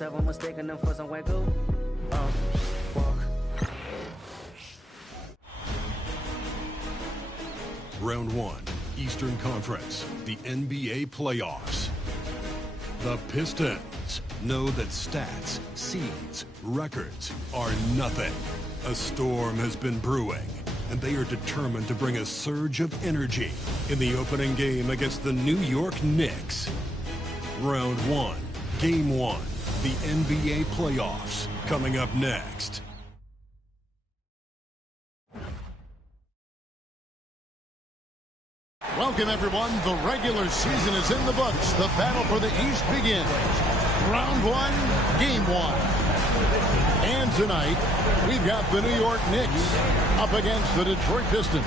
myself, I'm mistaken them for some white gold. Walk. Round 1, Eastern Conference, the NBA playoffs. The Pistons know that stats, seeds, records are nothing. A storm has been brewing, and they are determined to bring a surge of energy in the opening game against the New York Knicks. Round 1, Game 1, the NBA playoffs, coming up next. Welcome, everyone. The regular season is in the books. The battle for the East begins. Round 1, Game 1. And tonight, we've got the New York Knicks up against the Detroit Pistons.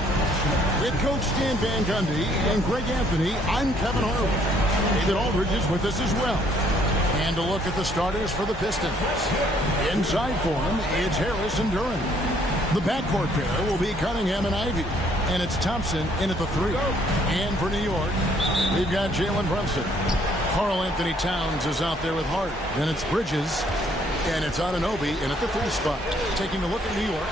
With Coach Stan Van Gundy and Greg Anthony, I'm Kevin Harlan. David Aldridge is with us as well. And a look at the starters for the Pistons. Inside for them, it's Harris and Duren. The backcourt pair will be Cunningham and Ivey. And it's Thompson in at the 3. And for New York, we've got Jalen Brunson. Karl Anthony Towns is out there with Hart. Then it's Bridges. And it's Anunoby in at the 3 spot. Taking a look at New York.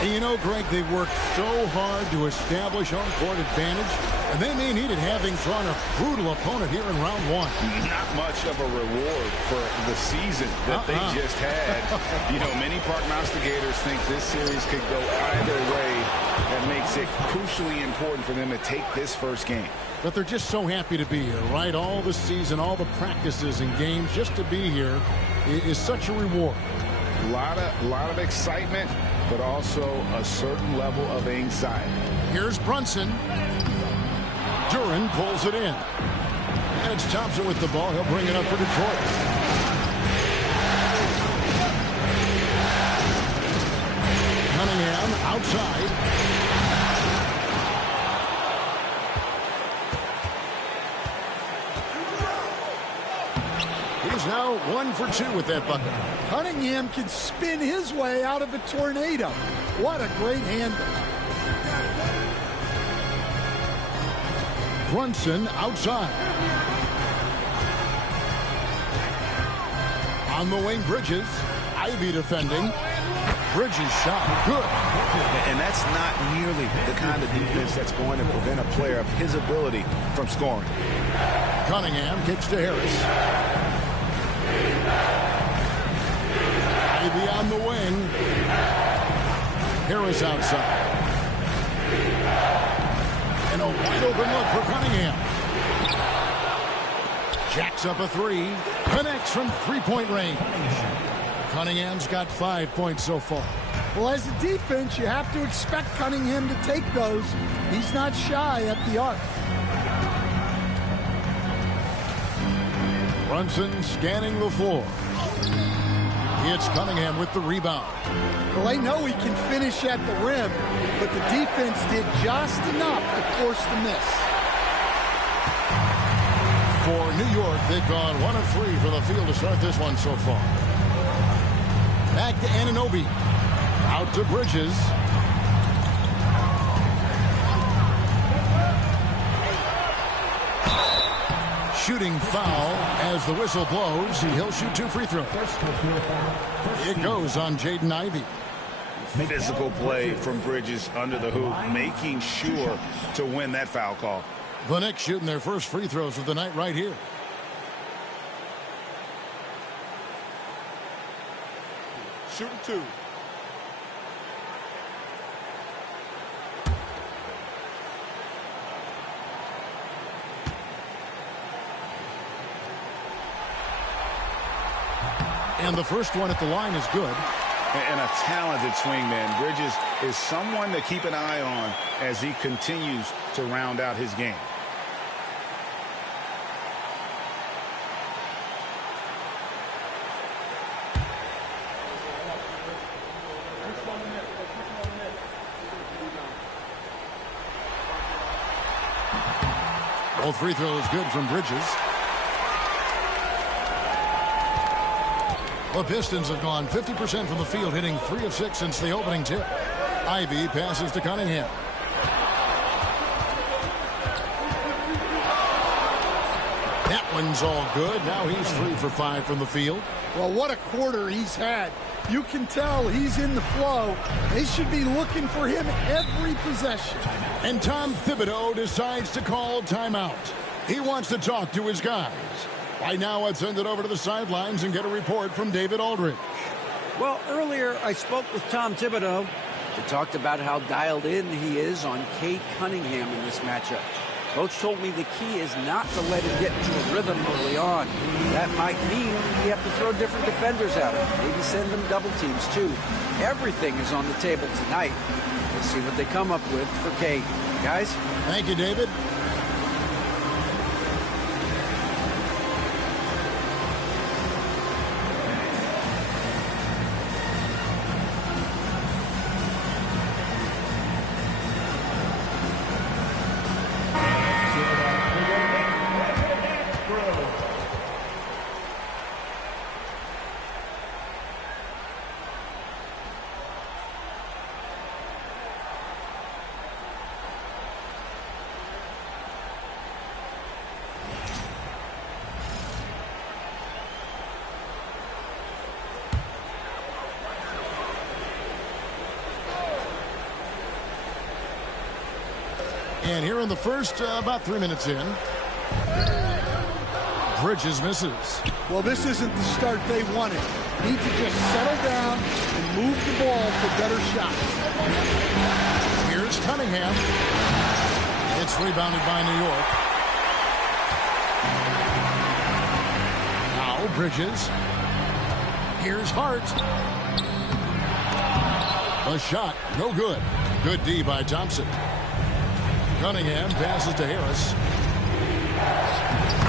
And you know, Greg, they've worked so hard to establish home court advantage. And they may need it, having drawn a brutal opponent here in round 1. Not much of a reward for the season that they just had. You know, many prognosticators think this series could go either way. That makes it crucially important for them to take this first game. But they're just so happy to be here, right? All the season, all the practices and games, just to be here is such a reward. A lot of excitement, but also a certain level of anxiety. Here's Brunson. Duren pulls it in. And it's Thompson with the ball. He'll bring it up for Detroit. Cunningham outside. He's now 1 for 2 with that bucket. Cunningham can spin his way out of a tornado. What a great handle. Brunson outside. On the wing, Bridges. Ivey defending. Bridges shot. Good. And that's not nearly the kind of defense that's going to prevent a player of his ability from scoring. Cunningham kicks to Harris. Ivey on the wing. Harris outside. And a wide open look for Cunningham. Jacks up a 3. Connects from three-point range. Cunningham's got 5 points so far. Well, as a defense, you have to expect Cunningham to take those. He's not shy at the arc. Brunson scanning the floor. It's Cunningham with the rebound. Well, they know he can finish at the rim, but the defense did just enough to force the miss. For New York, they've gone 1 of 3 for the field to start this one so far. Back to Anunoby. Out to Bridges. Shooting foul as the whistle blows. He'll shoot 2 free throws. It goes on Jaden Ivey. Physical play from Bridges under the hoop, making sure to win that foul call. The Knicks shooting their first free throws of the night right here. Shooting 2. And the first one at the line is good. And a talented swingman. Bridges is someone to keep an eye on as he continues to round out his game. Both free throws good from Bridges. The Pistons have gone 50% from the field, hitting 3 of 6 since the opening tip. Ivey passes to Cunningham. That one's all good. Now he's 3 for 5 from the field. Well, what a quarter he's had. You can tell he's in the flow. They should be looking for him every possession. And Tom Thibodeau decides to call timeout. He wants to talk to his guys. Right now, let's send it over to the sidelines and get a report from David Aldridge. Well, earlier I spoke with Tom Thibodeau. He talked about how dialed in he is on Cade Cunningham in this matchup. Coach told me the key is not to let him get into a rhythm early on. That might mean you have to throw different defenders at him. Maybe send them double teams, too. Everything is on the table tonight. We'll see what they come up with for Cade. Guys? Thank you, David. And here in the first, about 3 minutes in, Bridges misses. Well, this isn't the start they wanted. Need to just settle down and move the ball for better shots. Here's Cunningham. It's rebounded by New York. Now Bridges. Here's Hart. A shot, no good. Good D by Thompson. Cunningham passes to Harris.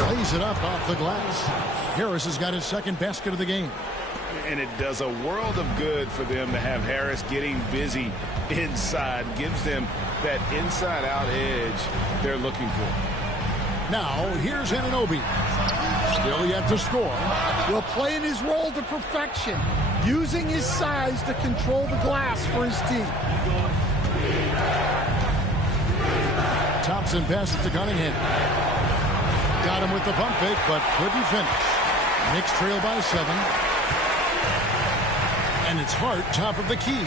Lays it up off the glass. Harris has got his second basket of the game. And it does a world of good for them to have Harris getting busy inside. Gives them that inside-out edge they're looking for. Now, here's Anunoby. Still yet to score. Well, playing his role to perfection. Using his size to control the glass for his team. Thompson passes to Cunningham. Got him with the pump fake, but couldn't finish. Knicks trail by 7. And it's Hart top of the key.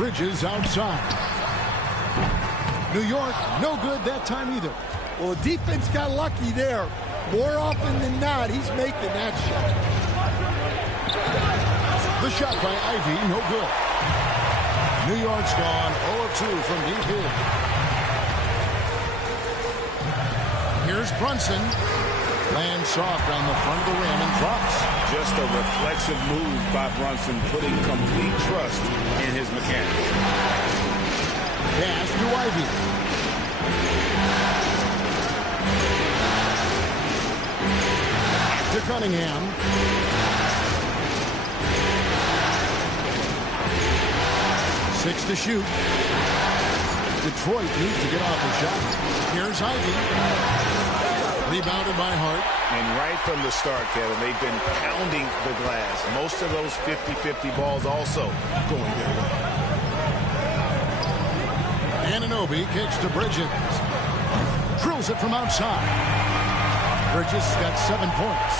Bridges outside. New York, no good that time either. Well, defense got lucky there. More often than not, he's making that shot. The shot by Ivy, no good. New York's gone 0 of 2 from deep here. Here's Brunson. Lands soft on the front of the rim and drops. Just a reflexive move by Brunson, putting complete trust in his mechanics. Pass to Ivy. To Cunningham. Six to shoot. Detroit needs to get off the shot. Here's Ivy. Rebounded by Hart. And right from the start, Kevin, they've been pounding the glass. Most of those 50-50 balls also going their way. Anunoby kicks to Bridges. Drills it from outside. Bridges got 7 points.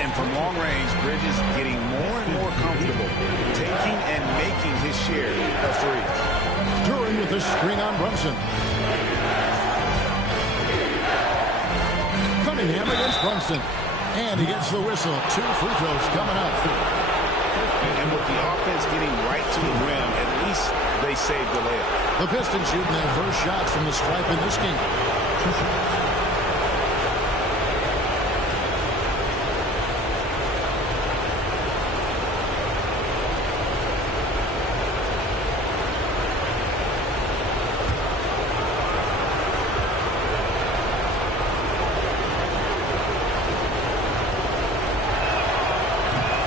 And from long range, Bridges getting more and more comfortable taking and making his share of threes. Duran with a screen on Brunson. Cunningham against Brunson. And he gets the whistle. 2 free throws coming up. And with the offense getting right to the rim, at least they saved the layup. The Pistons shooting their first shots from the stripe in this game.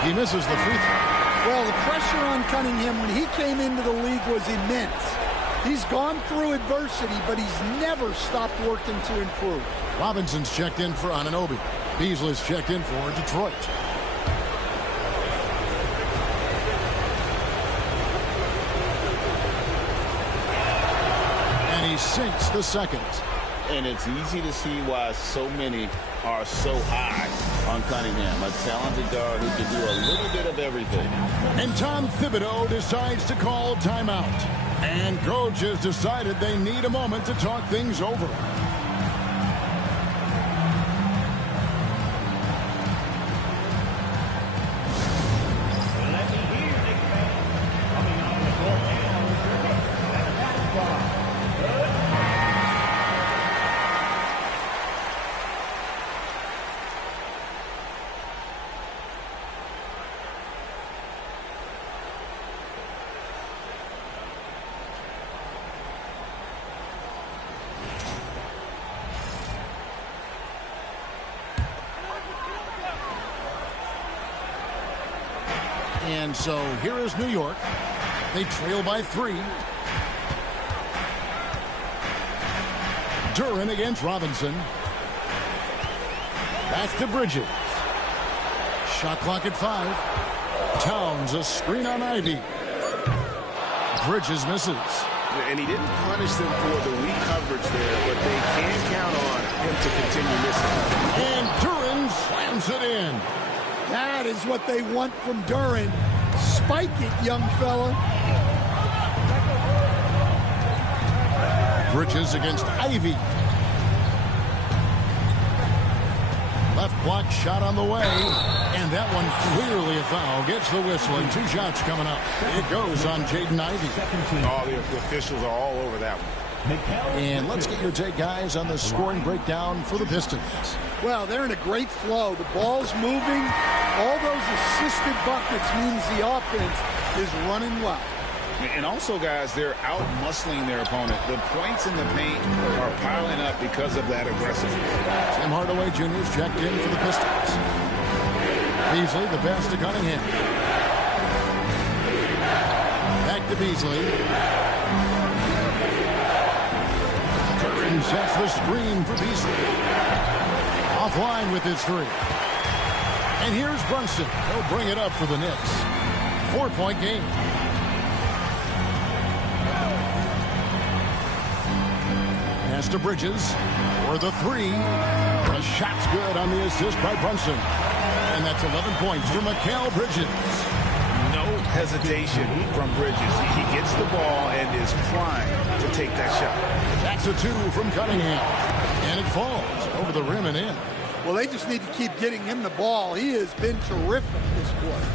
He misses the free throw. Well, the pressure on Cunningham when he came into the league was immense. He's gone through adversity, but he's never stopped working to improve. Robinson's checked in for Anunoby. Beasley's checked in for Detroit. And he sinks the second. And it's easy to see why so many are so high on Cunningham, a talented guard who can do a little bit of everything. And Tom Thibodeau decides to call timeout. And coach has decided they need a moment to talk things over. And so here is New York. They trail by 3. Duren against Robinson. Back to Bridges. Shot clock at 5. Towns a screen on Ivy. Bridges misses. And he didn't punish them for the weak coverage there, but they can count on him to continue missing. And Duren slams it in. That is what they want from Duren. Spike it, young fella. Bridges against Ivy. Left block shot on the way. And that one clearly a foul. Gets the whistle and 2 shots coming up. It goes on Jaden Ivey. All the officials are all over that one. And let's get your take, guys, on the scoring breakdown for the Pistons. Well, they're in a great flow. The ball's moving. All those assisted buckets means the offense is running well. And also, guys, they're out-muscling their opponent. The points in the paint are piling up because of that aggressiveness. Tim Hardaway Jr. is checked in for the Pistons. Beasley, the pass to Cunningham. Back to Beasley. Sets the screen for Beasley. Offline with his 3. And here's Brunson. He'll bring it up for the Knicks. 4-point game. Pass to Bridges for the 3. The shot's good on the assist by Brunson. And that's 11 points for Mikal Bridges. No hesitation from Bridges. He gets the ball and is primed to take that shot. That's a 2 from Cunningham. And it falls over the rim and in. Well, they just need to keep getting him the ball. He has been terrific this quarter.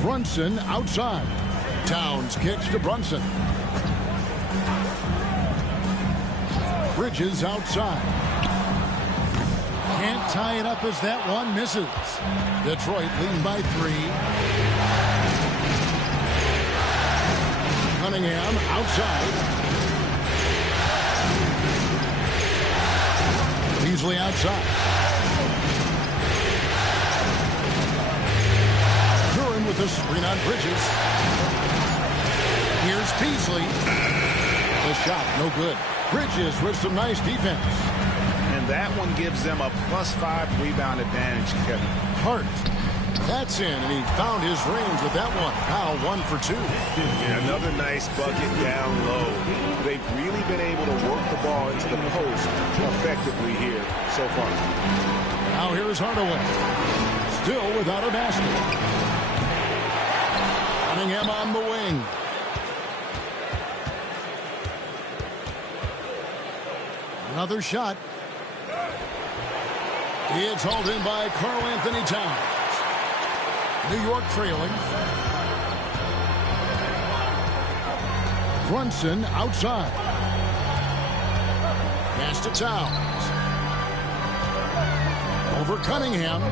Brunson outside. Towns kicks to Brunson. Bridges outside. Can't tie it up as that one misses. Detroit leading by 3. Cunningham outside. Beasley outside. Duren with the screen on Bridges. Here's Beasley. The shot, no good. Bridges with some nice defense. And that one gives them a +5 rebound advantage, Kevin. Hart. That's in, and he found his range with that one. Now 1 for 2. Yeah, another nice bucket down low. They've really been able to work the ball into the post effectively here so far. Now here's Hardaway. Still without a basket. Cunningham on the wing. Another shot. It's hauled in by Karl Anthony Towns. New York trailing. Brunson outside. Pass to Towns. Over Cunningham.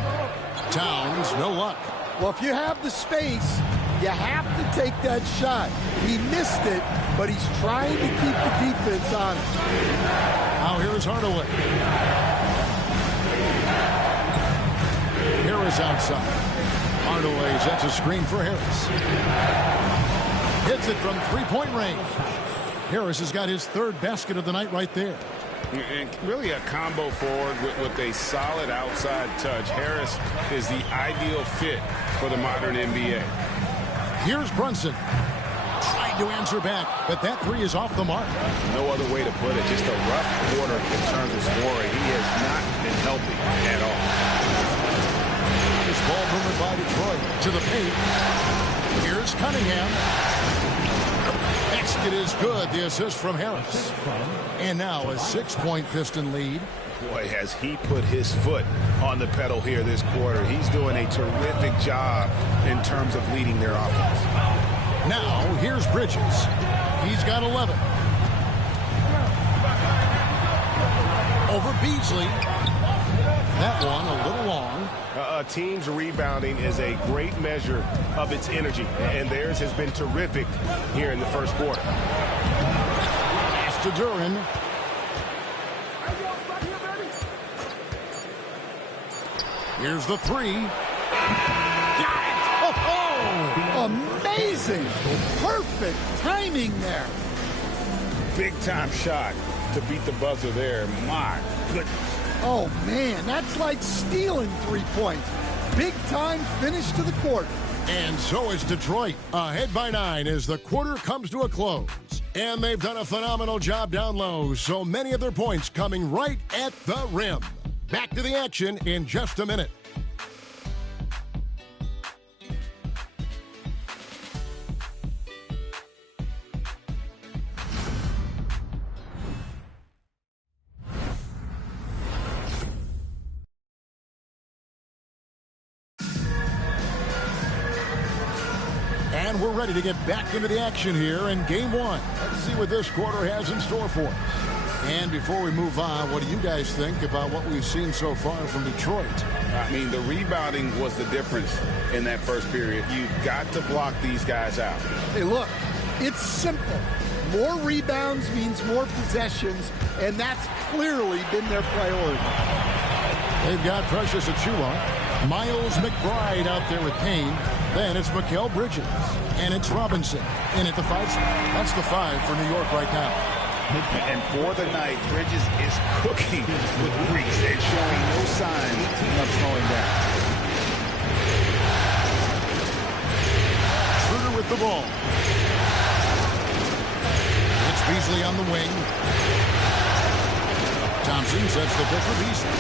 Towns, no luck. Well, if you have the space, you have to take that shot. He missed it, but he's trying to keep the defense on it. Now here's Hardaway. Harris outside. Hardaway sets a screen for Harris. Hits it from 3-point range. Harris has got his 3rd basket of the night right there. And really a combo forward with a solid outside touch. Harris is the ideal fit for the modern NBA. Here's Brunson. Tried to answer back, but that three is off the mark. No other way to put it. Just a rough quarter in terms of scoring. He has not been healthy at all. This ball movement by Detroit to the paint. Here's Cunningham. Basket is good. The assist from Harris. And now a 6-point Piston lead. Boy, has he put his foot on the pedal here this quarter. He's doing a terrific job in terms of leading their offense. Now, here's Bridges. He's got 11. Over Beasley. That one a little long. A team's rebounding is a great measure of its energy, and theirs has been terrific here in the first quarter. Pass to Duran. Here's the three. Got it! Oh, amazing! Perfect timing there. Big-time shot to beat the buzzer there. My goodness. Oh, man, that's like stealing 3 points. Big-time finish to the quarter. And so is Detroit, ahead by 9 as the quarter comes to a close. And they've done a phenomenal job down low, so many of their points coming right at the rim. Back to the action in just a minute. And we're ready to get back into the action here in Game 1. Let's see what this quarter has in store for us. And before we move on, what do you guys think about what we've seen so far from Detroit? I mean, the rebounding was the difference in that first period. You've got to block these guys out. Hey, look, it's simple. More rebounds means more possessions, and that's clearly been their priority. They've got Precious Achiuwa, Miles McBride out there with Payne. Then it's Mikal Bridges, and it's Robinson. And at the 5 spot, that's the 5 for New York right now. And for the night, Bridges is cooking with grease and showing no signs of slowing down. Schroeder with the ball. It's Beasley on the wing. Thompson sets the pick for Beasley.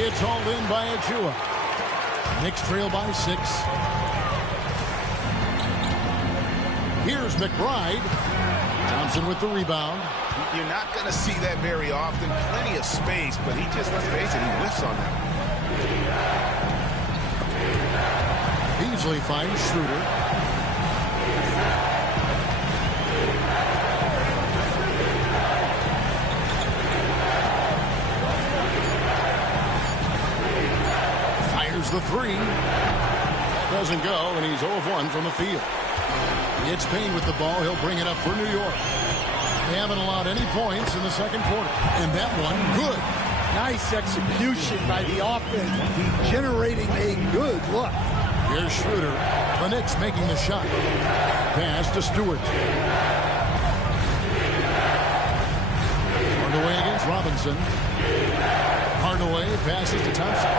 It's hauled in by Achiuwa. Knicks trail by 6. Here's McBride. Thompson with the rebound. You're not going to see that very often. Plenty of space, but he just, let's face it, he whiffs on that. Beasley finds Schroeder. Fires the 3. Doesn't go, and he's 0 of 1 from the field. It's Payne with the ball. He'll bring it up for New York. They haven't allowed any points in the second quarter. And that one, good. Nice execution by the offense, generating a good look. Here's Schroeder. The Knicks making the shot. Pass to Stewart. Hardaway against Robinson. Hardaway passes to Thompson.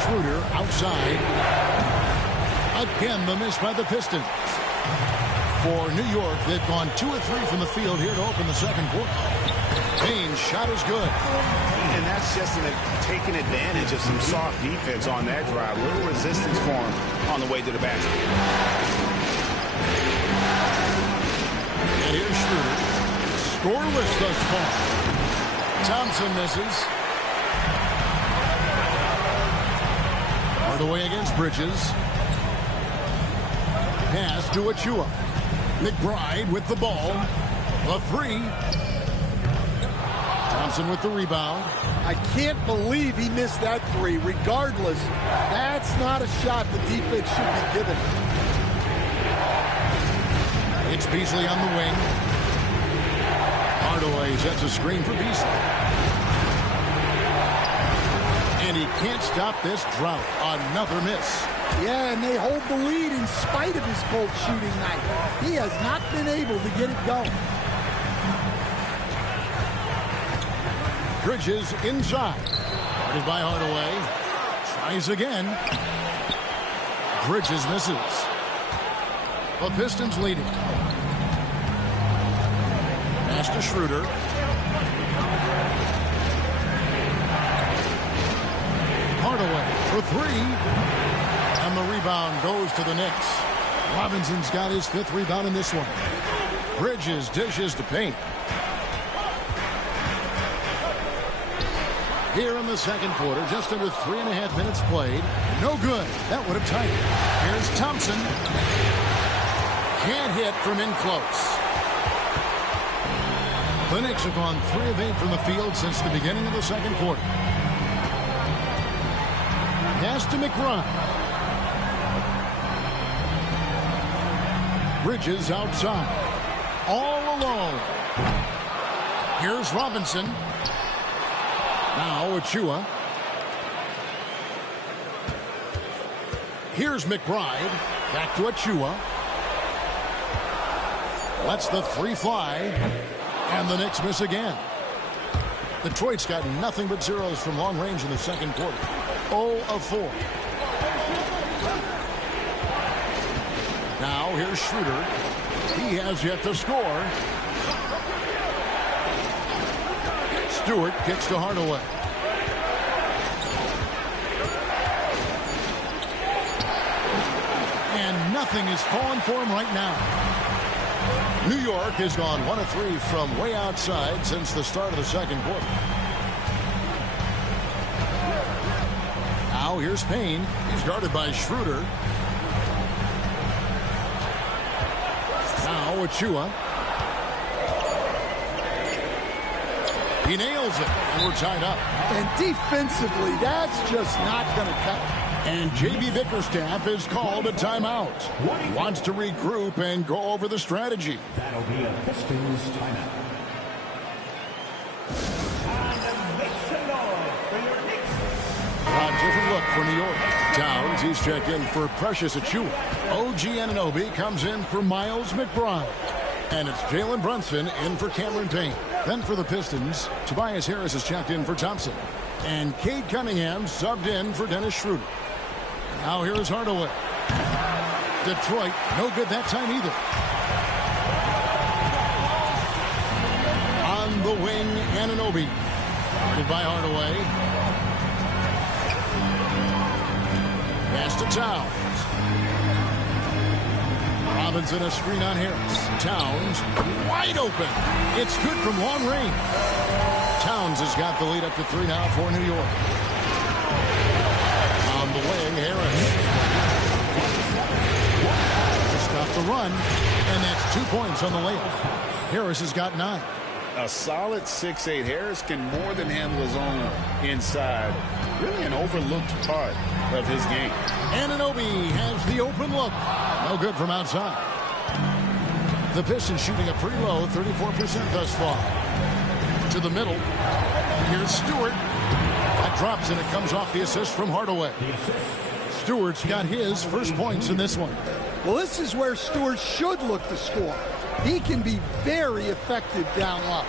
Schroeder outside. Again, the miss by the Pistons. For New York, they've gone 2 of 3 from the field here to open the second quarter. Payne's shot is good. And that's just taking advantage of some soft defense on that drive. Little resistance for him on the way to the basket. And here's Schroeder. Scoreless thus far. Thompson misses. Hardaway against Bridges. Pass to Achiuwa. McBride with the ball. A 3. Thompson with the rebound. I can't believe he missed that 3. Regardless, that's not a shot the defense should be given. It's Beasley on the wing. Hardaway sets a screen for Beasley. And he can't stop this drought. Another miss. Yeah, and they hold the lead in spite of his cold shooting night. He has not been able to get it going. Bridges inside. Guarded by Hardaway. Tries again. Bridges misses. The Pistons leading. Pass to Schroeder. Hardaway for three. And the rebound goes to the Knicks. Robinson's got his 5th rebound in this one. Bridges dishes to paint. Here in the second quarter, just under 3.5 minutes played. No good. That would have tied it. Here's Thompson. Can't hit from in close. The Knicks have gone 3 of 8 from the field since the beginning of the second quarter. Pass to McBride. Bridges outside. All alone. Here's Robinson. Now Achua. Here's McBride. Back to Achua. Lets the 3 fly. And the Knicks miss again. Detroit's got nothing but zeros from long range in the second quarter. 0 of 4. Now here's Schroeder. He has yet to score. Stewart kicks to Hardaway. And nothing is falling for him right now. New York has gone 1 of 3 from way outside since the start of the second quarter. Now here's Payne. He's guarded by Schroeder. Now Achua. He nails it, and we're tied up. And defensively, that's just not going to cut it. And J.B. Bickerstaff is called a timeout. Wants to regroup and go over the strategy. That'll be a Pistons timeout. And make some noise for your Knicks. A different look for New York. Towns, he's checked in for Precious Achua. OG Anunoby comes in for Miles McBride. And it's Jalen Brunson in for Cameron Payne. Then for the Pistons, Tobias Harris is checked in for Thompson. And Cade Cunningham subbed in for Dennis Schroeder. Now here's Hardaway. Detroit, no good that time either. On the wing, Anunoby. Guarded by Hardaway. Pass to Towns. Robinson a screen on Harris. Towns wide open. It's good from long range. Towns has got the lead up to 3 now for New York. On the wing, Harris. To stop the run, and that's 2 points on the layup. Harris has got 9. A solid 6'8". Harris can more than handle his own inside. Really an overlooked part of his game. Anunoby has the open look. No good from outside. The Pistons shooting a pretty low 34% thus far. To the middle. Here's Stewart. That drops and it comes off the assist from Hardaway. Stewart's got his first points in this one. Well, this is where Stewart should look to score. He can be very effective down low.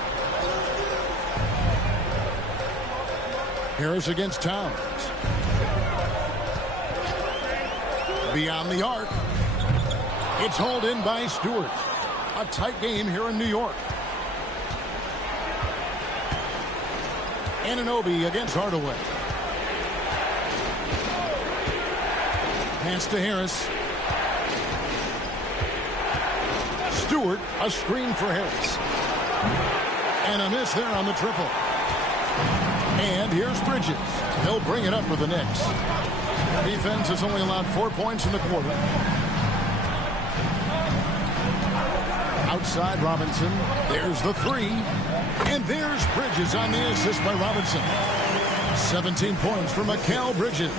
Harris against Towns. Beyond the arc. It's hauled in by Stewart. A tight game here in New York. Anunoby against Hardaway. Pass to Harris. Stewart, a screen for Harris. And a miss there on the triple. And here's Bridges. He'll bring it up for the Knicks. Defense has only allowed 4 points in the quarter. Outside Robinson. There's the 3. And there's Bridges on the assist by Robinson. 17 points for Mikal Bridges.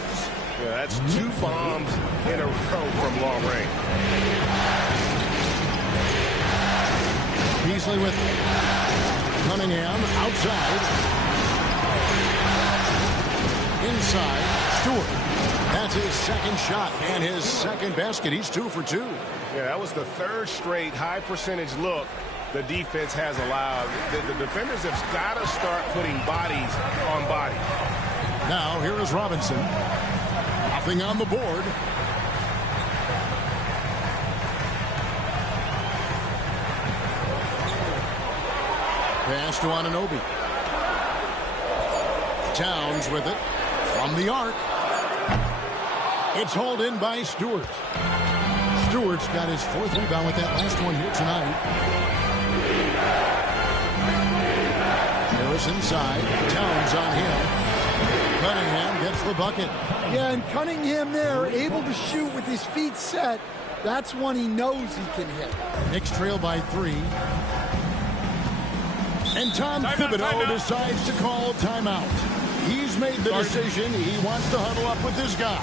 Yeah, that's 2 bombs in a row from long range. Beasley with Cunningham outside. Inside, Stewart. That's his second shot and his second basket. He's 2 for 2. Yeah, that was the 3rd straight high percentage look the defense has allowed. The defenders have got to start putting bodies on bodies. Now here is Robinson. Nothing on the board. Pass to Anunoby. Towns with it from the arc. It's hauled in by Stewart. Stewart's got his 4th rebound with that last one here tonight. Harris inside. Towns on him. Cunningham gets the bucket. Yeah, and Cunningham there, able to shoot with his feet set. That's one he knows he can hit. Knicks trail by 3. And Tom Thibodeau decides to call timeout. He's made the decision. He wants to huddle up with this guy.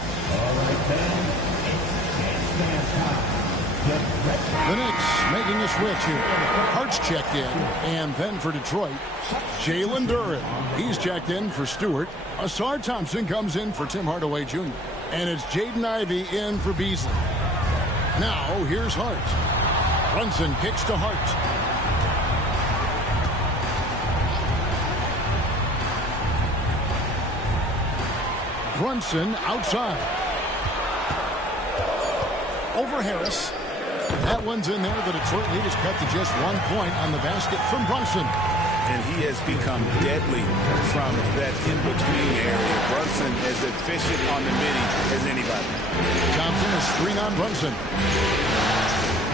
The Knicks making a switch here. Hart's checked in. And then for Detroit, Jalen Duren. He's checked in for Stewart. Asar Thompson comes in for Tim Hardaway Jr. And it's Jaden Ivey in for Beasley. Now here's Hart. Brunson kicks to Hart. Brunson outside. Over Harris. That one's in there. The Detroit lead is cut to just 1 point on the basket from Brunson. And he has become deadly from that in-between area. Brunson as efficient on the midi as anybody. Thompson is screen on Brunson.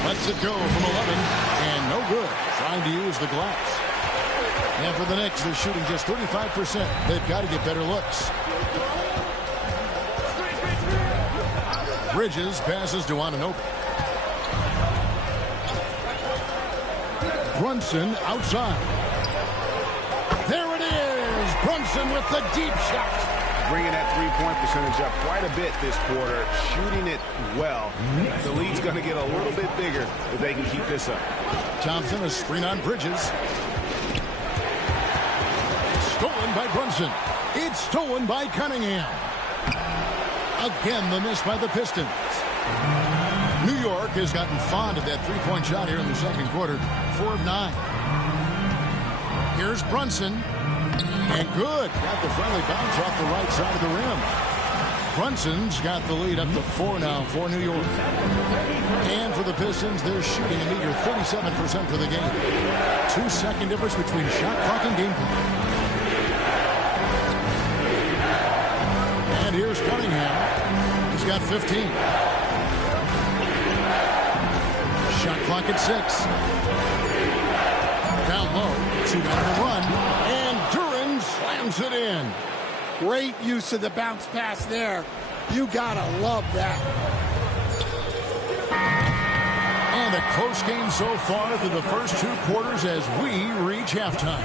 Lets it go from 11. And no good. Trying to use the glass. And for the Knicks, they're shooting just 35%. They've got to get better looks. Bridges passes to Anunoby. Brunson outside. There it is. Brunson with the deep shot. Bringing that three-point percentage up quite a bit this quarter. Shooting it well. The lead's going to get a little bit bigger if they can keep this up. Thompson is screen on Bridges. Stolen by Brunson. It's stolen by Cunningham. Again, the miss by the Pistons. New York has gotten fond of that three-point shot here in the second quarter. 4 of 9. Here's Brunson. And good. Got the friendly bounce off the right side of the rim. Brunson's got the lead up to 4 now for New York. And for the Pistons, they're shooting a meager 37% for the game. 2-second difference between shot clock and game clock. And here's Cunningham. He's got 15. Shot clock at 6. Down low. 2-minute run. And Duren slams it in. Great use of the bounce pass there. You gotta love that. And a close game so far through the first 2 quarters as we reach halftime.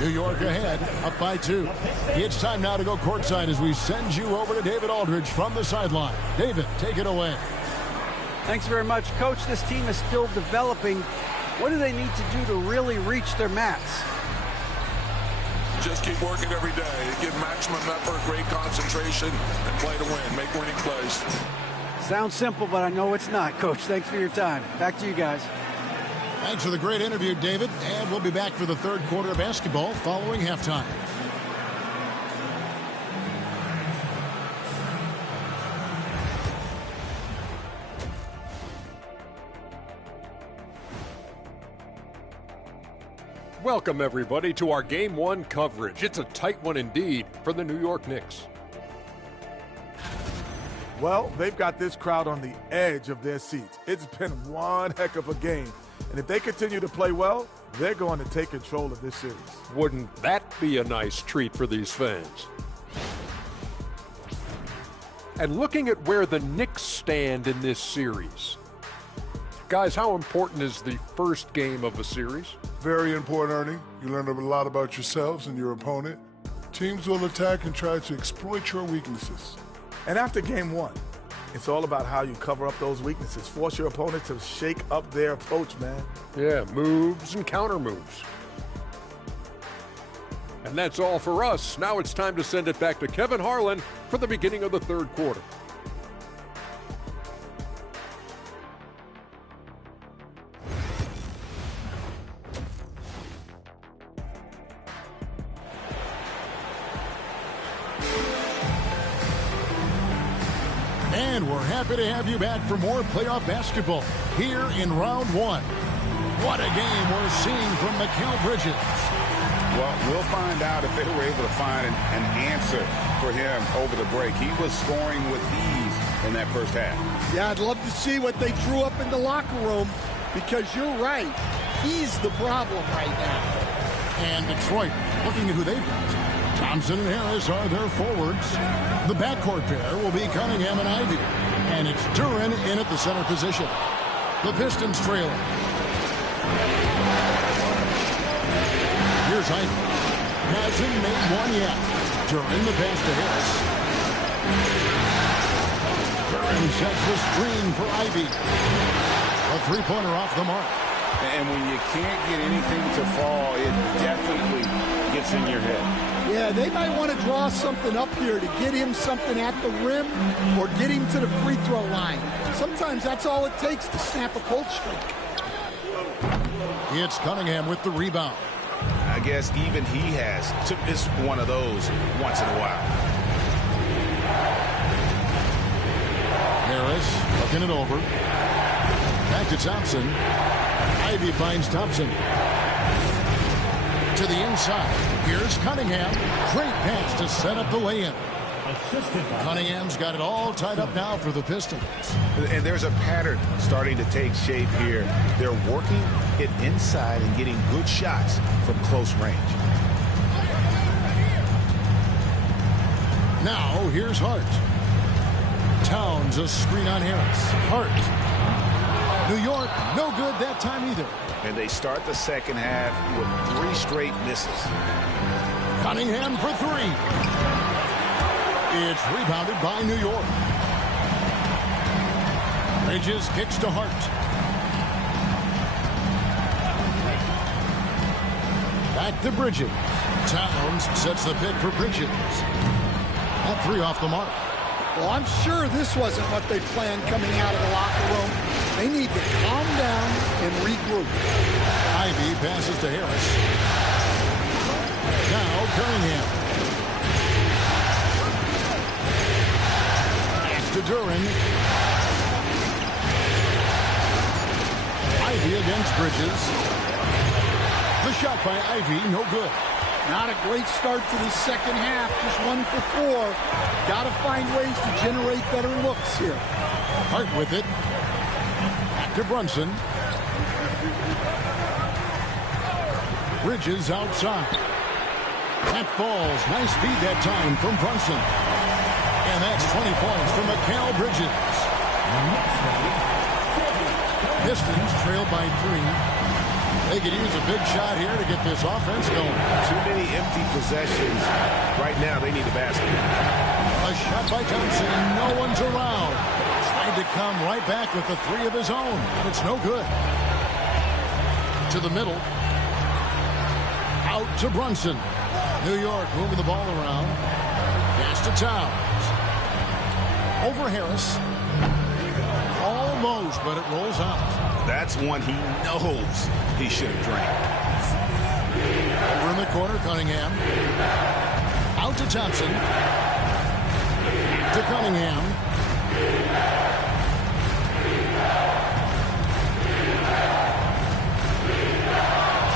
New York ahead, up by 2. It's time now to go courtside as we send you over to David Aldridge from the sideline. David, take it away. Thanks very much, Coach. This team is still developing. What do they need to do to really reach their mats? Just keep working every day. Give maximum effort, great concentration, and play to win. Make winning plays. Sounds simple, but I know it's not, Coach. Thanks for your time. Back to you guys. Thanks for the great interview, David. And we'll be back for the third quarter of basketball following halftime. Welcome, everybody, to our Game 1 coverage. It's a tight one indeed for the New York Knicks. Well, they've got this crowd on the edge of their seats. It's been one heck of a game. And if they continue to play well, they're going to take control of this series. Wouldn't that be a nice treat for these fans? And looking at where the Knicks stand in this series. Guys, how important is the first game of a series? Very important, Ernie. You learn a lot about yourselves and your opponent. Teams will attack and try to exploit your weaknesses. And after game 1, it's all about how you cover up those weaknesses. Force your opponent to shake up their approach, man. Yeah, moves and counter moves. And that's all for us. Now it's time to send it back to Kevin Harlan for the beginning of the third quarter. And we're happy to have you back for more playoff basketball here in round one. What a game we're seeing from Mikal Bridges. Well, we'll find out if they were able to find an answer for him over the break. He was scoring with ease in that first half. Yeah, I'd love to see what they drew up in the locker room, because you're right. He's the problem right now. And Detroit looking at who they've got. Thompson and Harris are their forwards. The backcourt pair will be Cunningham and Ivy. And it's Duren in at the center position. The Pistons trailing. Here's Ivy. Hasn't made one yet. Duren the pass to Harris. Duren sets the screen for Ivy. A three-pointer off the mark. And when you can't get anything to fall, it definitely gets in your head. Yeah, they might want to draw something up here to get him something at the rim or get him to the free throw line. Sometimes that's all it takes to snap a cold streak. It's Cunningham with the rebound. I guess even he has to miss one of those once in a while. Harris looking it over. Back to Thompson. Ivy finds Thompson. To the inside. Here's Cunningham. Great pass to set up the lay-in. Cunningham's got it all tied up now for the Pistons. And there's a pattern starting to take shape here. They're working it inside and getting good shots from close range. Now, here's Hart. Towns a screen on Harris. Hart. New York, no good that time either. And they start the second half with 3 straight misses. Cunningham for 3. It's rebounded by New York. Bridges kicks to Hart. Back to Bridges. Towns sets the pick for Bridges. That 3 off the mark. Well, I'm sure this wasn't what they planned coming out of the locker room. They need to calm down and regroup. Ivy passes to Harris. Now Cunningham. Pass to Duren. Ivy against Bridges. The shot by Ivy, no good. Not a great start to the second half. Just 1 for 4. Got to find ways to generate better looks here. Hart with it. Back to Brunson. Bridges outside. That falls. Nice feed that time from Brunson. And that's 20 points from Mikal Bridges. Pistons trail by 3. They could use a big shot here to get this offense going. Too many empty possessions. Right now, they need a basket. A shot by Thompson. No one's around. Tried to come right back with the 3 of his own. It's no good. To the middle. Out to Brunson. New York moving the ball around. Pass to Towns. Over Harris. Almost, but it rolls out. That's one he knows he should have drained. Over in the corner, Cunningham. Out to Thompson. To Cunningham.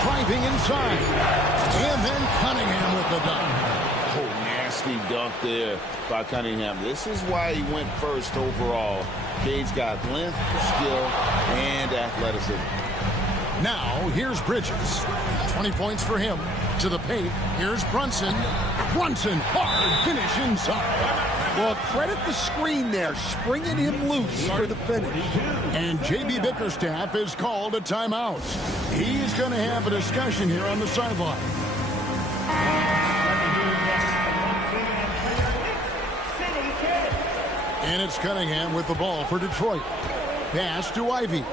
Driving inside. And then Cunningham with the dunk. Oh, nasty dunk there by Cunningham. This is why he went first overall. Cade's got length, skill, and athleticism. Now, here's Bridges. 20 points for him. To the paint, here's Brunson. Brunson, hard finish inside. Well, credit the screen there, springing him loose for the finish. And J.B. Bickerstaff is called a timeout. He's going to have a discussion here on the sideline. And it's Cunningham with the ball for Detroit. Pass to Ivy.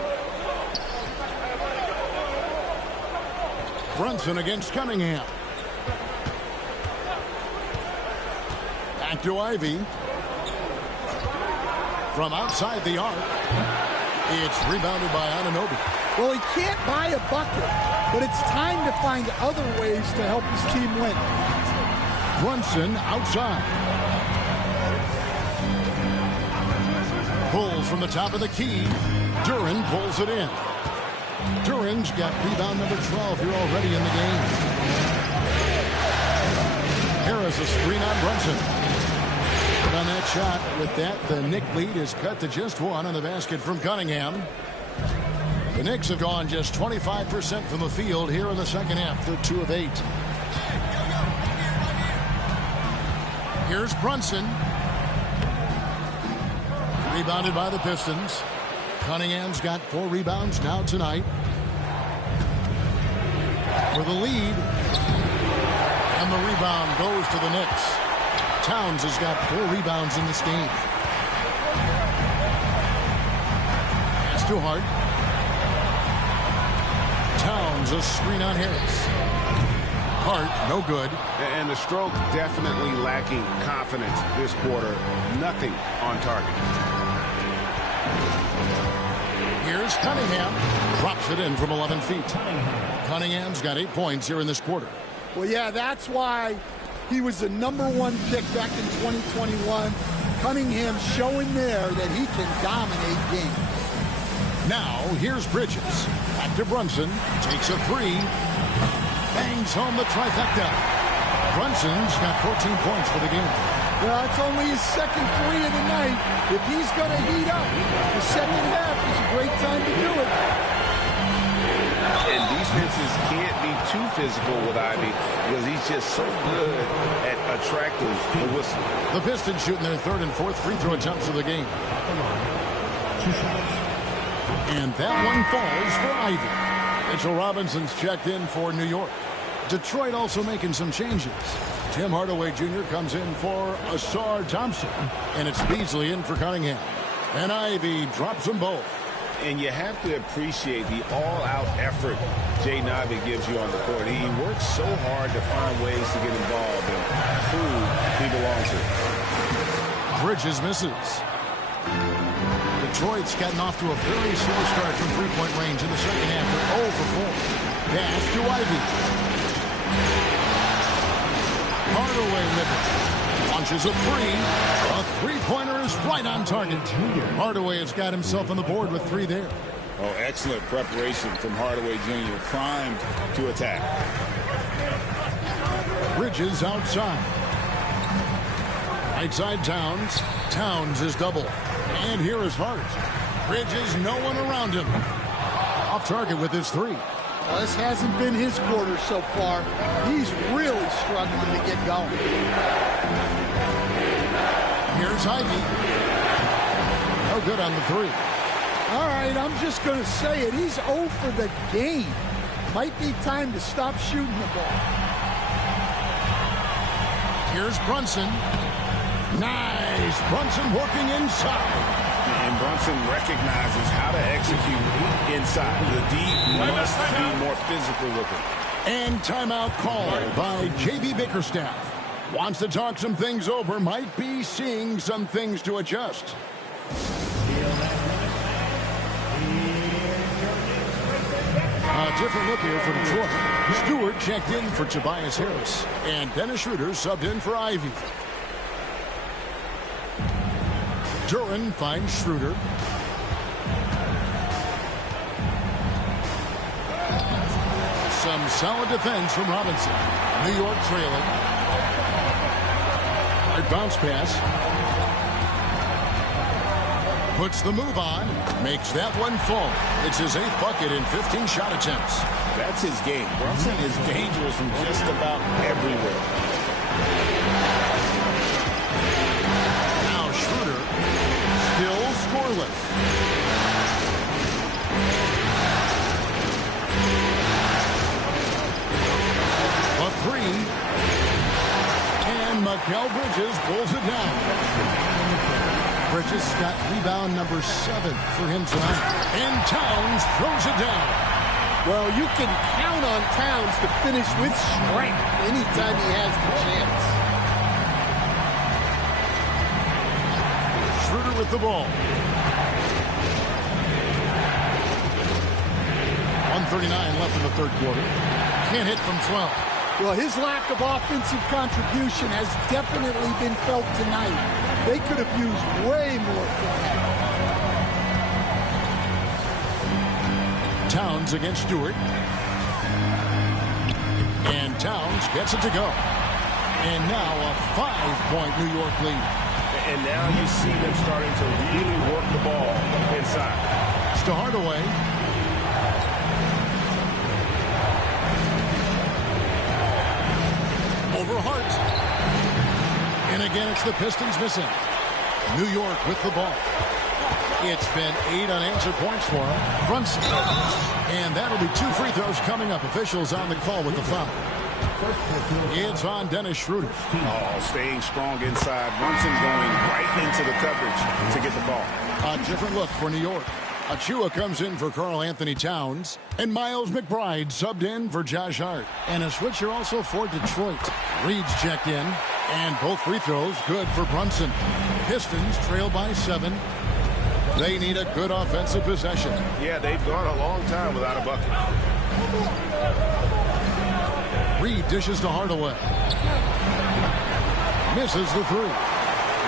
Brunson against Cunningham. Back to Ivy. From outside the arc. It's rebounded by Anunoby. Well, he can't buy a bucket, but it's time to find other ways to help his team win. Brunson outside. from the top of the key. Duren pulls it in. Duren's got rebound number 12 here already in the game. Harris a screen on Brunson. But on that shot, with that, the Knicks lead is cut to just 1 on the basket from Cunningham. The Knicks have gone just 25% from the field here in the second half. They're 2 of 8. Here's Brunson. Rebounded by the Pistons. Cunningham's got 4 rebounds now tonight. For the lead. And the rebound goes to the Knicks. Towns has got 4 rebounds in this game. Pass to Hart. Towns a screen on Harris. Hart, no good. And the stroke definitely lacking confidence this quarter. Nothing on target. Here's Cunningham. Drops it in from 11 feet. Cunningham's got 8 points here in this quarter. Well, yeah, that's why he was the #1 pick back in 2021. Cunningham showing there that he can dominate games. Now, here's Bridges. Back to Brunson. Takes a 3. Bangs home the trifecta. Brunson's got 14 points for the game. Well, it's only his second 3 of the night. If he's going to heat up, the second half is a great time to do it. And defenses can't be too physical with Ivy because he's just so good at attracting the whistle. The Pistons shooting their 3rd and 4th free throw attempts of the game. And that one falls for Ivy. Mitchell Robinson's checked in for New York. Detroit also making some changes. Tim Hardaway Jr. comes in for Asar Thompson. And it's Beasley in for Cunningham. And Ivy drops them both. And you have to appreciate the all-out effort Jaden Ivey gives you on the court. He works so hard to find ways to get involved and prove he belongs here. Bridges misses. Detroit's gotten off to a very slow start from three-point range in the second half. They're 0 for 4. Pass to Ivy. Hardaway with it. Launches a 3. A three-pointer is right on target. Hardaway has got himself on the board with 3 there. Oh, excellent preparation from Hardaway Jr. Primed to attack. Bridges outside. Right side Towns. Towns is double. And here is Hart. Bridges, no one around him. Off target with his 3. Well, this hasn't been his quarter so far. He's really struggling to get going. Here's Ivy. No good on the 3. All right, I'm just going to say it. He's 0 for the game. Might be time to stop shooting the ball. Here's Brunson. Nice. Brunson working inside. And Brunson recognizes how to execute inside. The D must be more physical with it. And timeout called by J.B. Bickerstaff. Wants to talk some things over. Might be seeing some things to adjust. A different look here for Detroit. Stewart checked in for Tobias Harris. And Dennis Schroeder subbed in for Ivy. Duren finds Schroeder. Some solid defense from Robinson. New York trailing. Hard bounce pass. Puts the move on. Makes that one fall. It's his 8th bucket in 15 shot attempts. That's his game. Brunson is dangerous from just about everywhere. Now Schroeder still scoreless. A 3. And Mikal Bridges pulls it down. Bridges got rebound number 7 for him tonight. And Towns throws it down. Well, you can count on Towns to finish with strength anytime he has the chance. Schroeder with the ball. 1:39 left in the third quarter. Can't hit from 12. Well, his lack of offensive contribution has definitely been felt tonight. They could have used way more from him. Towns against Stewart. And Towns gets it to go. And now a 5-point New York lead. And now you see them starting to really work the ball inside. It's to Hardaway. Over Hart. And again, it's the Pistons missing. New York with the ball. It's been 8 unanswered points for him. Brunson. And that'll be 2 free throws coming up. Officials on the call with the foul. It's on Dennis Schroeder. Oh, staying strong inside. Brunson going right into the coverage to get the ball. A different look for New York. Achua comes in for Karl Anthony Towns. And Miles McBride subbed in for Josh Hart. And a switcher also for Detroit. Reed's checked in. And both free throws good for Brunson. Pistons trail by 7. They need a good offensive possession. Yeah, they've gone a long time without a bucket. Reed dishes to Hardaway. Misses the 3.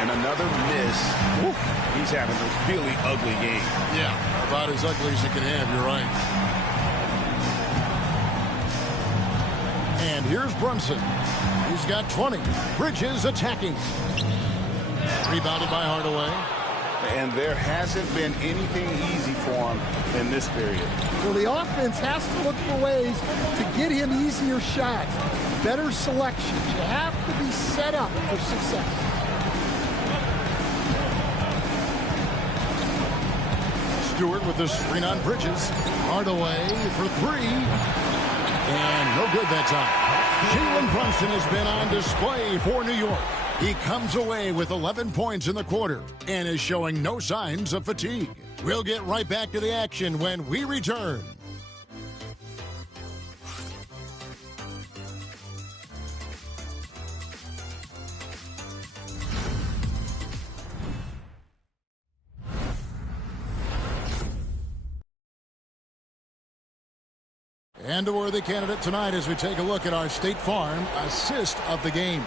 And another miss. Woo. He's having a really ugly game. Yeah, about as ugly as you can have, you're right. And here's Brunson. He's got 20. Bridges attacking. Rebounded by Hardaway. And there hasn't been anything easy for him in this period. Well, the offense has to look for ways to get him easier shots, better selections. You have to be set up for success. Stewart with the screen on Bridges. Hardaway for 3. And no good that time. Jalen Brunson has been on display for New York. He comes away with 11 points in the quarter and is showing no signs of fatigue. We'll get right back to the action when we return. And a worthy candidate tonight as we take a look at our State Farm assist of the game.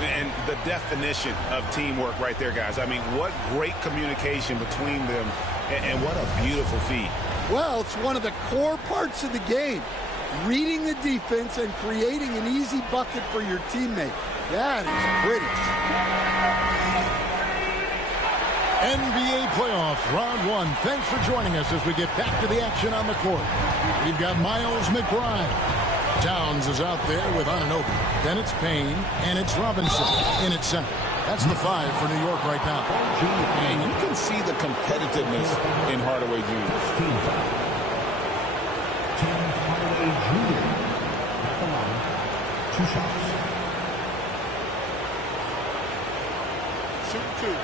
And the definition of teamwork right there, guys. I mean, what great communication between them, and what a beautiful feat. Well, it's one of the core parts of the game. Reading the defense and creating an easy bucket for your teammate. That is pretty. NBA playoff round 1. Thanks for joining us as we get back to the action on the court. We've got Miles McBride. Towns is out there with Anunoby. Then it's Payne, and it's Robinson in its center. That's the 5 for New York right now. And you can see the competitiveness in Hardaway Jr. Tim Hardaway Jr. at the line. 2 shots. Shoot 2.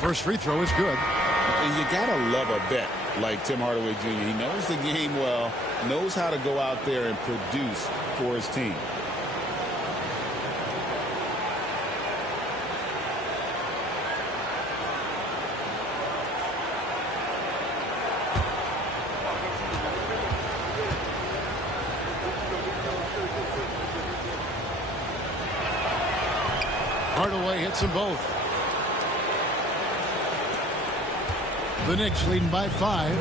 First free throw is good. And you got to love a vet like Tim Hardaway Jr. He knows the game well, knows how to go out there and produce for his team. Hardaway hits them both. The Knicks leading by 5.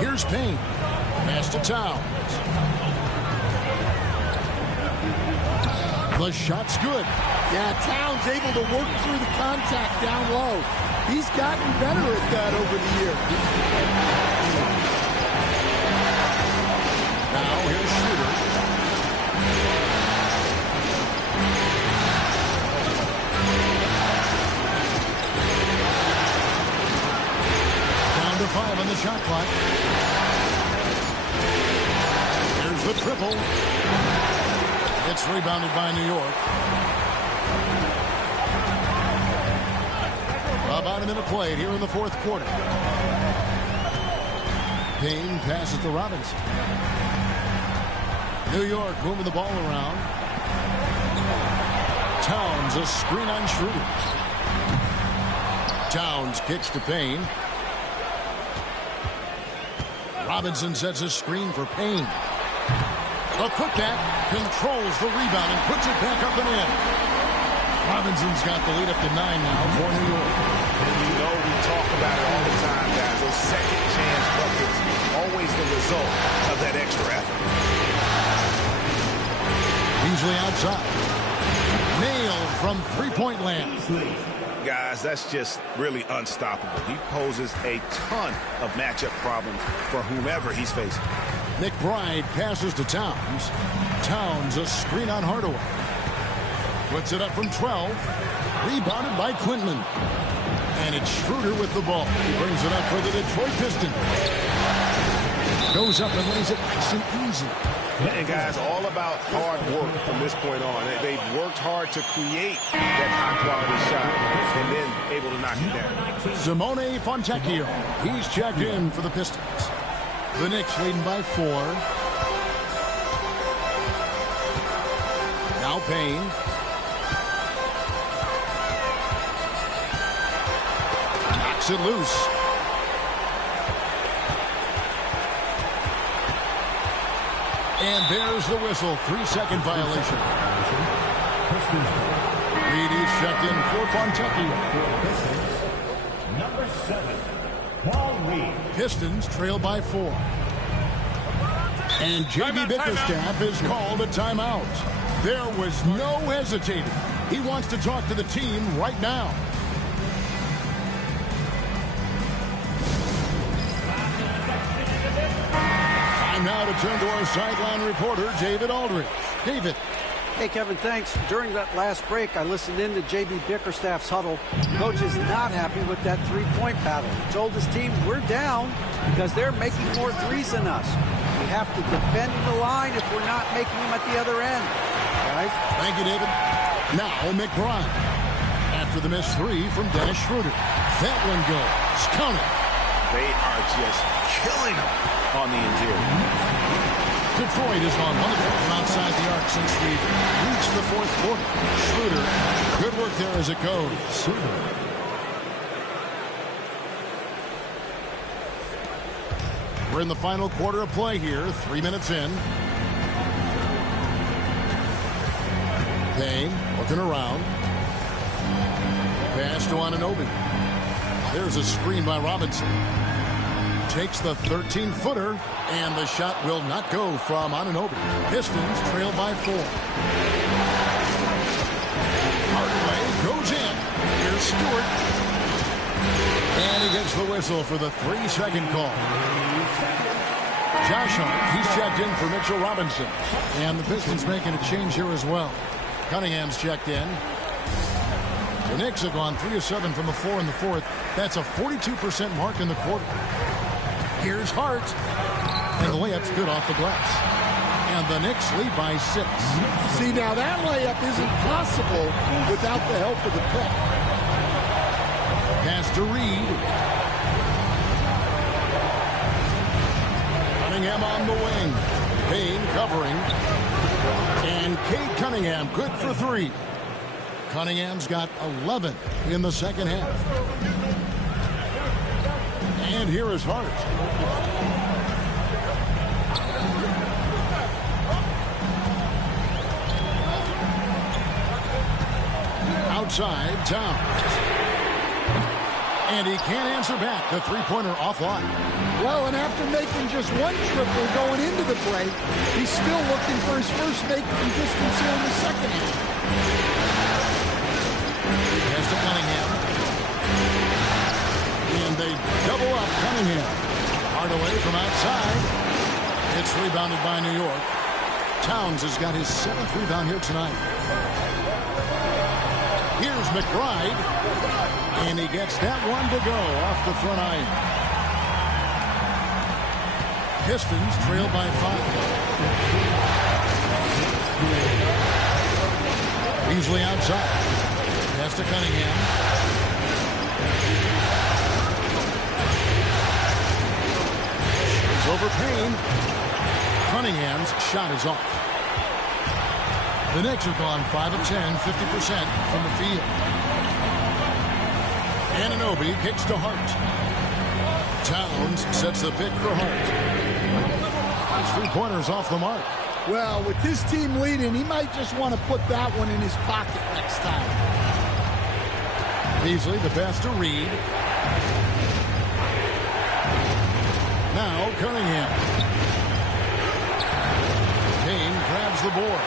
Here's Payne. Pass to Towns. The shot's good. Yeah, Towns able to work through the contact down low. He's gotten better at that over the years. Now here's Schroeder. Down to 5 on the shot clock. Here's the triple. It's rebounded by New York. About a minute played here in the fourth quarter. Payne passes to Robinson. New York moving the ball around. Towns a screen on Schroeder. Towns kicks to Payne. Robinson sets a screen for Payne. A putback controls the rebound and puts it back up and in. Robinson's got the lead up to 9 now for New York. And you know we talk about it all the time, guys. Those second chance buckets, always the result of that extra effort. Beasley outside. Nailed from three-point land. Guys, that's just really unstoppable. He poses a ton of matchup problems for whomever he's facing. McBride passes to Towns. Towns a screen on Hardaway. Puts it up from 12. Rebounded by Quintman. And it's Schroeder with the ball. He brings it up for the Detroit Pistons. Goes up and lays it nice and easy. And guys, all about hard work from this point on. They've worked hard to create that high-quality shot and then able to knock it down. Simone Fontecchio. He's checked in for the Pistons. The Knicks leading by 4. Now Payne. Knocks it loose. And there's the whistle. 3-second violation. Reed is checked in for Fontecchio. Number 7, Paul Reed. Pistons trail by 4. And J.B. Bickerstaff has called a timeout. There was no hesitating. He wants to talk to the team right now. Time now to turn to our sideline reporter, David Aldridge. David. Hey, Kevin, thanks. During that last break, I listened in to J.B. Bickerstaff's huddle. Coach is not happy with that three-point battle. He told his team, we're down because they're making more threes than us. We have to defend the line if we're not making them at the other end. Guys? Thank you, David. Now, McBride. After the missed 3 from Dennis Schroeder. That one goes. Count it. They are just killing them on the interior. Detroit has gone 1 from outside the arc since we've reached the 4th quarter. Schroeder, good work there as it goes. We're in the final quarter of play here, 3 minutes in. Payne looking around. Pass to Anunoby. There's a screen by Robinson. Takes the 13-footer, and the shot will not go from Anunoby. Pistons trail by 4. Hardaway goes in. Here's Stewart. And he gets the whistle for the 3-second call. Josh Hart, he's checked in for Mitchell Robinson. And the Pistons making a change here as well. Cunningham's checked in. The Knicks have gone 3 of 7 from the floor in the 4th. That's a 42% mark in the quarter. Here's Hart. And the layup's good off the glass. And the Knicks lead by 6. See, now that layup isn't possible without the help of the pick. Pass to Reed. Cunningham on the wing. Payne covering. And Cade Cunningham good for 3. Cunningham's got 11 in the second half. And here is Hart. Outside, Towns. And he can't answer back. The three-pointer offline. Well, and after making just 1 triple going into the break, he's still looking for his first make from distance here in the second half. Pass to Cunningham. And they double up Cunningham. Hardaway from outside. It's rebounded by New York. Towns has got his 7th rebound here tonight. Here's McBride. And he gets that one to go off the front iron. Pistons trail by 5. Beasley outside. Pass to Cunningham. It's over Payne. Cunningham's shot is off. The Knicks have gone 5 of 10, 50% from the field. Anunoby kicks to Hart. Towns sets the pick for Hart. His three-pointer's off the mark. Well, with his team leading, he might just want to put that one in his pocket next time. Beasley, the pass to Reed. Now Cunningham. Kane grabs the board.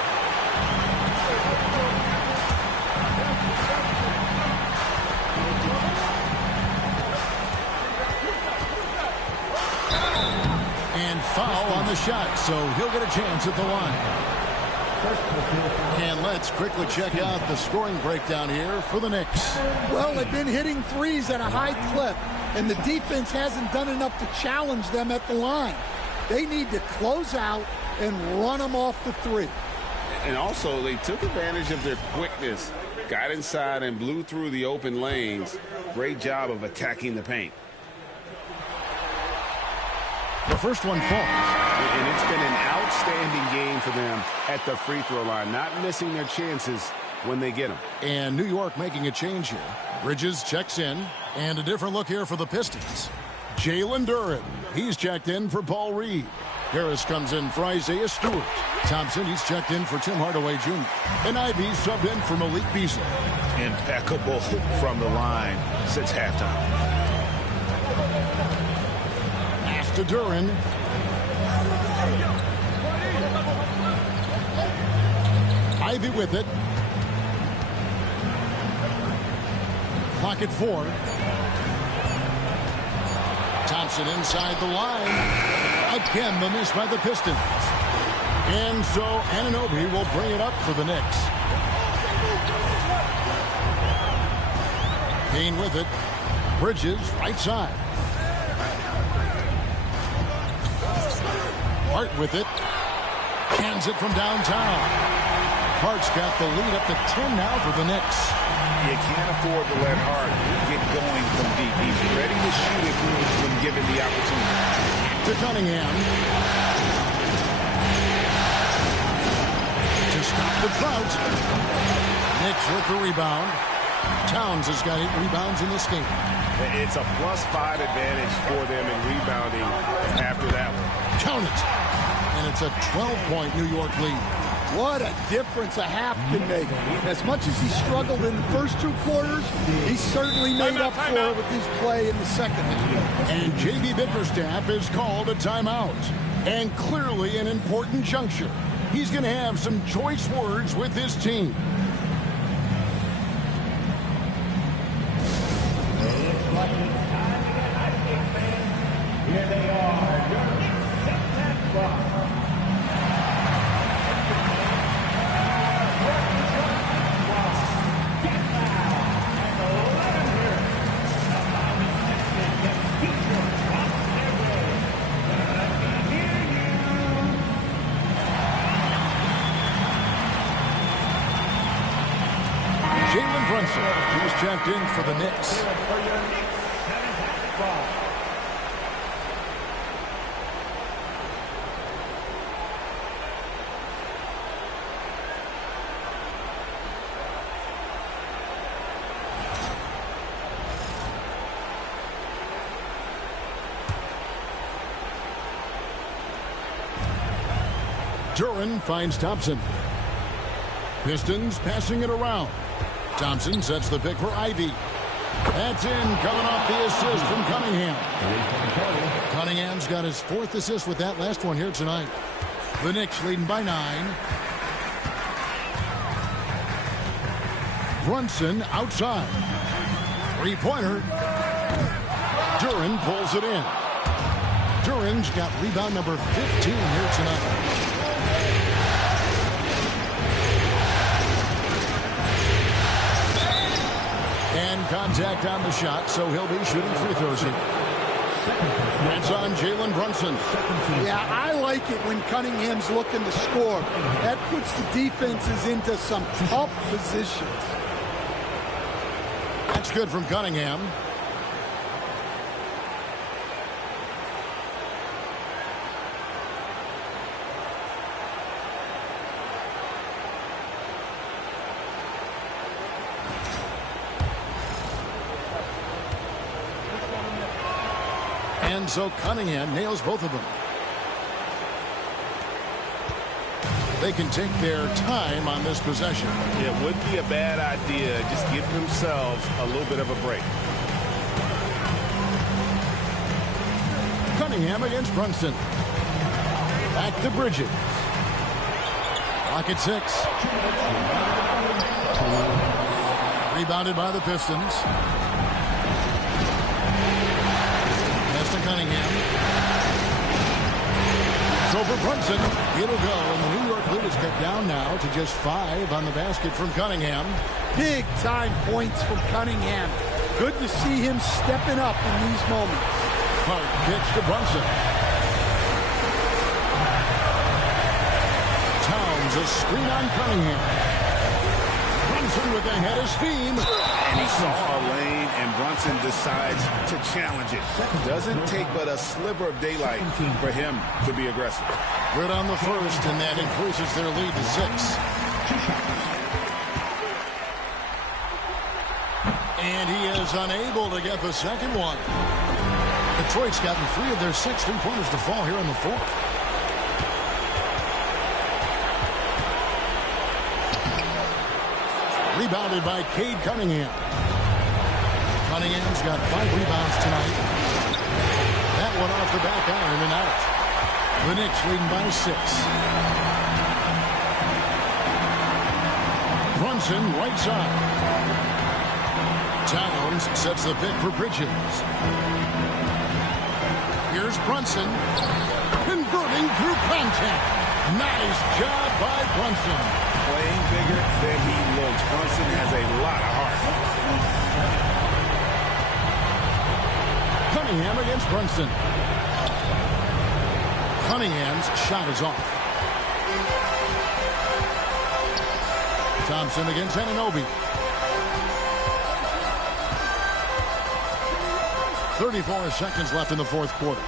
And foul on the shot, so he'll get a chance at the line. And let's quickly check out the scoring breakdown here for the Knicks. Well, they've been hitting threes at a high clip, and the defense hasn't done enough to challenge them at the line. They need to close out and run them off the three. And also, they took advantage of their quickness, got inside and blew through the open lanes. Great job of attacking the paint. The first one falls. And it's been an outstanding game for them at the free throw line, not missing their chances when they get them. And New York making a change here. Bridges checks in, and a different look here for the Pistons. Jalen Duren, he's checked in for Paul Reed. Harris comes in for Isaiah Stewart. Thompson, he's checked in for Tim Hardaway Jr. And Ivy subbed in for Malik Beasley. Impeccable from the line since halftime. To Duren. Ivy with it. Clock at 4. Thompson inside the line. Again, the miss by the Pistons. And so Anunoby will bring it up for the Knicks. Kane with it. Bridges, right side. Hart with it. Hands it from downtown. Hart's got the lead up to 10 now for the Knicks. You can't afford to let Hart get going from deep. He's ready to shoot it when given the opportunity. To Cunningham. To stop the drought. Knicks with the rebound. Towns has got 8 rebounds in this game. It's a +5 advantage for them in rebounding after that one. Count it. And it's a 12-point New York lead. What a difference a half can make. As much as he struggled in the first 2 quarters, he certainly made up for it with his play in the second half. And J.B. Bickerstaff is called a timeout. And clearly an important juncture. He's going to have some choice words with his team. Here they are, your Knicks squad. Jalen Brunson, who's checked in for the Knicks. Duren finds Thompson. Pistons passing it around. Thompson sets the pick for Ivy. That's in, coming off the assist from Cunningham. Cunningham's got his 4th assist with that last one here tonight. The Knicks leading by 9. Brunson outside. 3-pointer. Duren pulls it in. Duren's got rebound number 15 here tonight. And contact on the shot, so he'll be shooting free throws here. That's on Jalen Brunson. Yeah, I like it when Cunningham's looking to score. That puts the defenses into some tough positions. That's good from Cunningham. And so Cunningham nails both of them. they can take their time on this possession. It wouldn't be a bad idea. Just give themselves a little bit of a break. Cunningham against Brunson. Back to Bridges. Clock at 6. Rebounded by the Pistons. Pass to Cunningham. So for Brunson, it'll go, and the New York lead is cut down now to just 5 on the basket from Cunningham. Big-time points from Cunningham. Good to see him stepping up in these moments. Hard pitch to Brunson. Towns a screen on Cunningham. Brunson with a head of steam. And he saw a lane, and Brunson decides to challenge it. Doesn't take but a sliver of daylight for him to be aggressive. Good on the first, and that increases their lead to 6. And he is unable to get the second one. Detroit's gotten 3 of their 6 3-pointers to fall here in the 4th. Rebounded by Cade Cunningham. Cunningham's got 5 rebounds tonight. That one off the back iron and out. The Knicks leading by 6. Brunson right side. Towns sets the pick for Bridges. Here's Brunson. Converting through contact. Nice job by Brunson. Playing bigger than he looks. Brunson has a lot of heart. Cunningham against Brunson. Cunningham's shot is off. Thompson against Anunoby. 34 seconds left in the 4th quarter.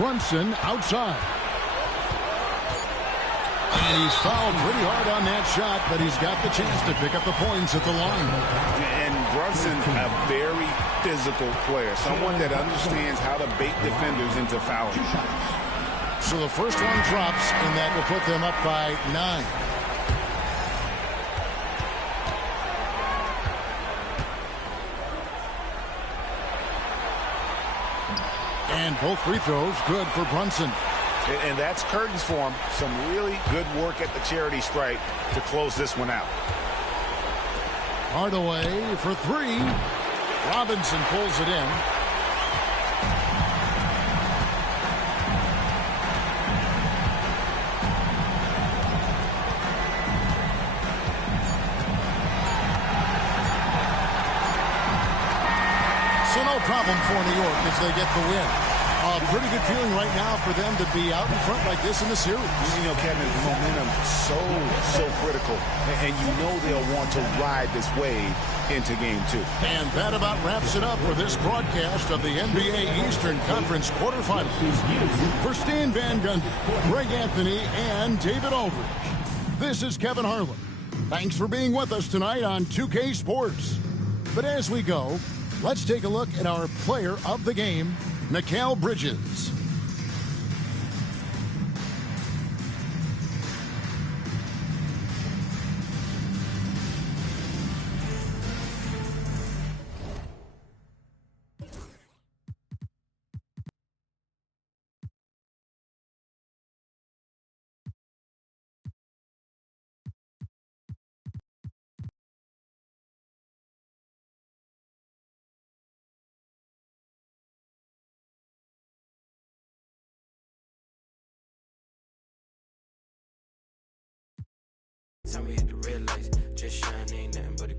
Brunson outside. And he's fouled pretty hard on that shot, but he's got the chance to pick up the points at the line. And Brunson, a very physical player, someone that understands how to bait defenders into fouling. So the first one drops, and that will put them up by 9. And both free throws good for Brunson. And that's curtains for him. Some really good work at the charity stripe to close this one out. Hardaway for 3. Robinson pulls it in. So no problem for New York as they get the win. A pretty good feeling right now for them to be out in front like this in the series. You know, Kevin, momentum so critical. And you know they'll want to ride this wave into Game 2. And that about wraps it up for this broadcast of the NBA Eastern Conference quarterfinals. For Stan Van Gundy, Greg Anthony, and David Aldridge, this is Kevin Harlan. Thanks for being with us tonight on 2K Sports. But as we go, let's take a look at our player of the game, Mikal Bridges. Time we hit the red lights, just shine, ain't nothing but